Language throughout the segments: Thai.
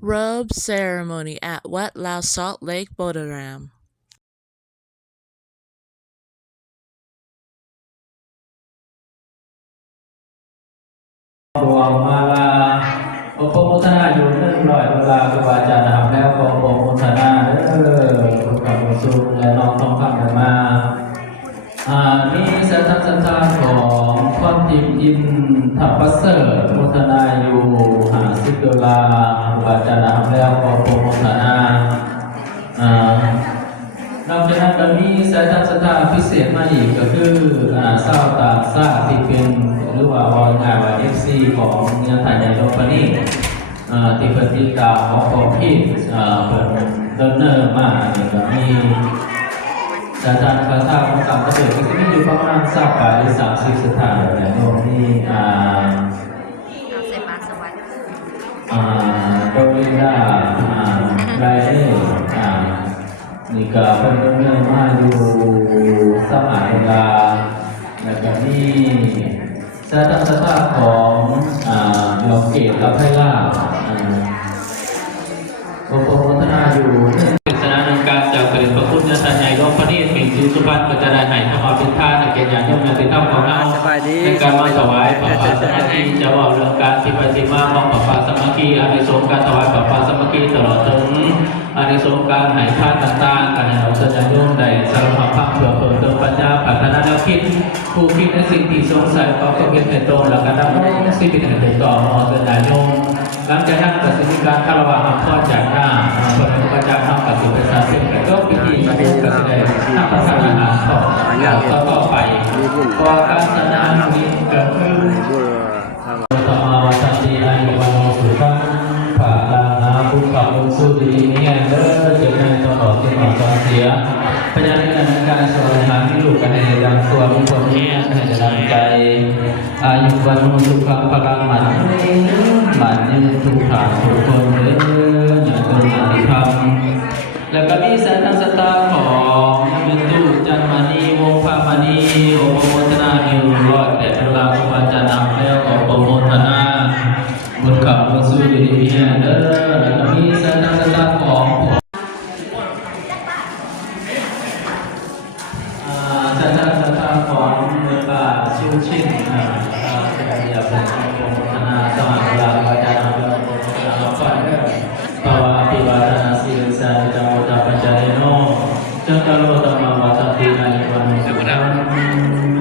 Robe ceremony at Wat Lao Salt Lake Bodoram. ดวงมาลาโอปโมทนาอยู่100 ดอลลาร์ครูบาอาจารย์นะครับแล้วก็โอปโมทนาคุณกับคุณสุขและน้องทองคำกันมานี่สถานสถานของคอนติมอินทัพเซอร์โมทนาอยู่50 ดอลลาร์ครูบาอาจารย์นะครับแล้วก็โอปโมทนานอกจากนั้นก็มีสถานพิเศษมาอีกก็คือเศร้าตากซาที่เป็นหรือว่าวอลงานว่า FC ของเนื้อไทยในโลกนี้ที่เป็นติดตามของพี่เป็นเดินเนอร์มาเนี่ยก็มีสถานภาษาของต่างประเทศที่มีอยู่ประมาณ30 สถานในโลกนี้โดยได้รายได้นี่ก็เป็นเรื่องมาอยู่สมัยเวลาแล้วก็นี่สถานของดอกเกตกับไพล่าโอปโมทนาอยู่เป็นสนานในการจากเกิดพระคุณญาติใหญ่ร่วมพระนิพนธ์จิสุภาพปัจจัยไหนทั้งอภิธาตะเกียรติญาณยมในติธรรมของเราในการมาถวายพระปาสมาธิจะว่าเรื่องการที่ปฏิมาของพระปาสมาธิอานิสงส์การถวายพระปาสมาธิตลอดถึงอานิสงส์การให้ทานต่างๆการให้เราสัญญาโยมได้สารพัดภาคเพื่อเพิ่มเติมปัญญาพัฒนาแนวคิดผู้คิดในสิ่งที่สงสัยก็เพียงแต่ตรงแล้วก็ดำรงสิ่งที่เป็นถูกต้องมองสัญญาโยมหลังจากนั้นก็จะมีการคารวะหักข้อจากหน้าพระพุทธเจ้าทำปฏิบัติศาสตร์เสร็จแล้วก็พิธีมาดูการแสดงทำภาษาอาหารต่อไปพอการแสดงนี้เกิดขึ้นธรรมวัฏฏีอายุวันโอสุขังภาลานาภูเขาสุดีเนี่ยเด้อเจ้าแม่ตลอดที่มาตอนเสียพยานในการสอนหาที่ลูกกันในดังตัวมีคนนี้ให้ดังใจอายุวันโอสุขังพลังมันยืนทุกฐานทุกคนเด้ออย่าเกินอธิธรรมแล้วก็มีสันตังสตาของเป็นตู้จันมานีวงพามานีโอปโมทนา108 ดอลลาร์ครูอาจารย์นำแล้วก็โอปโมทนาบุญขับบุญสู้อยู่ดีเด้อแล้วก็มีสันตังสตาของสันตังสตาของเมืองบาชิวชินอยากเป็นโอปโมทนาสมัครเวลาอาจารย์นำแล้วโอปโมทนาเราฝันเด้อภาวะอภิวาทนาสิริสาจังโมตปัจจายโนจังกะโลธรรมวัฏฏีอายุวันโนสุขัง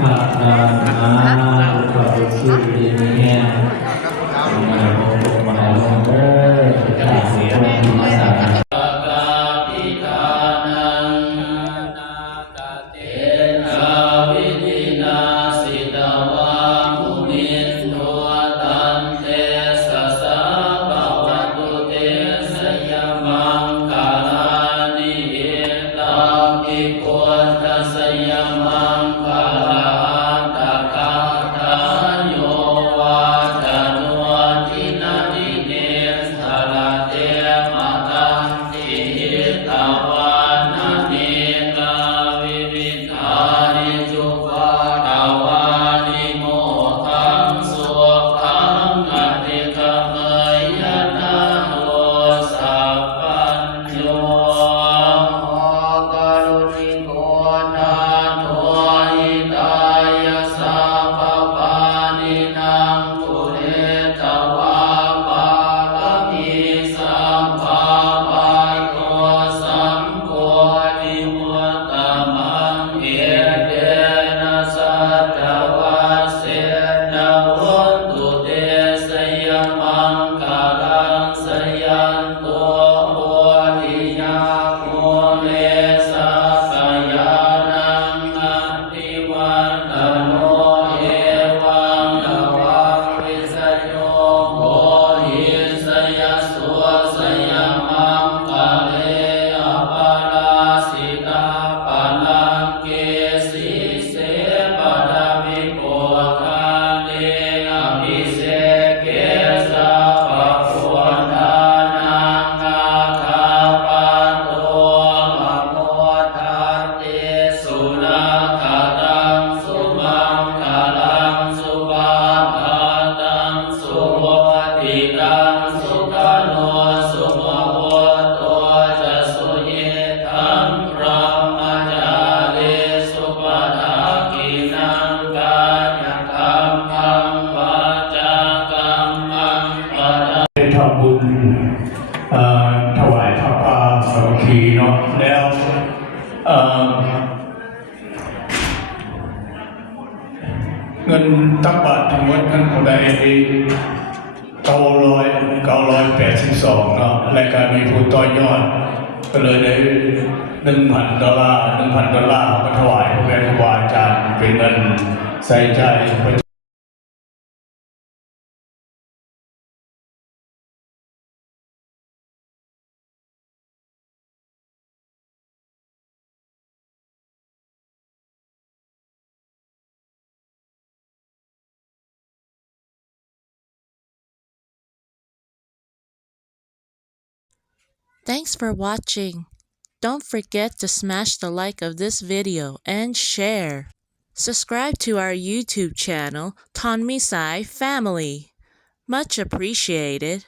ภาลานาอุปปุสุดีเนียมาโมมาโมเด้อ ทำบุญถวายพระป่าสามัคคีเนาะแล้วเงินตักบาททั้งหมดนั้นได้982เนาะรายการมีผู้ต่อยอดก็เลยได้$1,000มาถวายพระแม่ครูบาอาจารย์เป็นเงินใส่ใจThanks for watching. Don't forget to smash the like of this video and share. Subscribe to our YouTube channel, Tonmisai Family. Much appreciated.